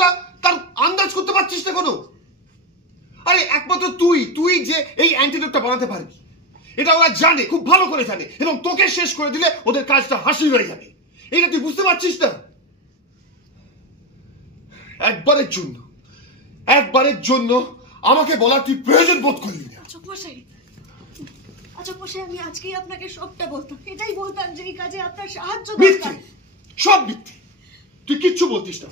তোরা তার আন্দাজ করতে পারছিস না কোনো? আরে একমাত্র তুই যে এই অ্যান্টিডোটটা বানাতে পারবি, এটা ওরা জানে, খুব ভালো করে জানে, এবং তোকে শেষ করে দিলে ওদের কাজটা হাসি হয়ে যাবে। এটা তুই বুঝতে পারছিস না? একবারের জন্য আমাকে বলার তুই প্রয়োজন বোধ করলি না। আচ্ছা মশাই, আমি আজকেই আপনাকে সবটা বলতাম, এটাই বলতাম যে এই কাজে আপনার সাহায্য দরকার। সব মিথ্যে, তুই কিচ্ছু বলতিস না।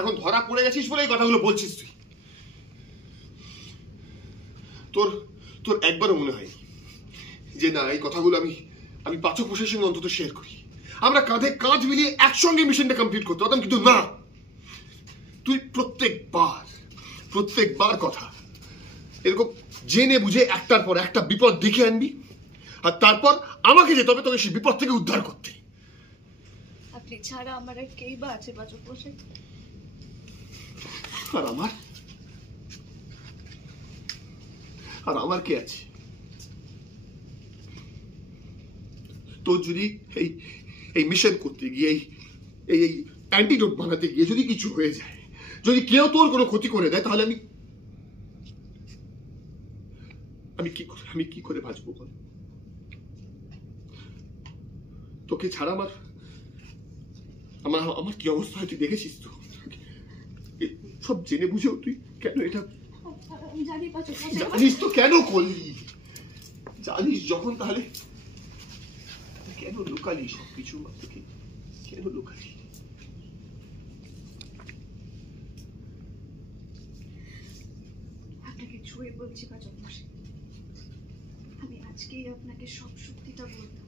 এখন ধরা পড়ে গেছিস বলে এই কথাগুলো বলছিস তুই। তোর একবারও মনে হয় যে না, এই কথাগুলো আমি পাচক মশাইয়ের সঙ্গে অন্তত শেয়ার করি, আমরা কাঁধে কাঁধ মিলিয়ে একসঙ্গে মিশনটা কমপ্লিট করতে পারতাম, কিন্তু না, তুই প্রত্যেকবার কথা এরকম জেনে বুঝে একটার পর একটা বিপদ দেখে আনবি, আর তারপর আমাকে যেতে হবে তোকে সেই বিপদ থেকে উদ্ধার করতে। আপনি ছাড়া আমার আর কেই বা আছে পাচক মশাই? আর আমার কে আছে? তোর যদি এই মিশন করতে গিয়ে এই অ্যান্টিডোট বানাতে গিয়ে যদি কিছু হয়ে যায়, যদি কেউ তোর কোনো ক্ষতি করে দেয়, তাহলে আমি কি করে বাঁচবো বল? তোকে ছাড়া আমার কি অবস্থা হয় তুই দেখেছিস তো? সব জেনে বুঝেও তুই কেন এটা? জানিস তো কেন করলি? জানিস যখন, তাহলে কেন লুকালি সবকিছু? কেন লুকালি? আপনাকে ছুঁয়ে বলছি পাচক মশাই, আমি আজকেই আপনাকে সব সত্যিটা বলতাম।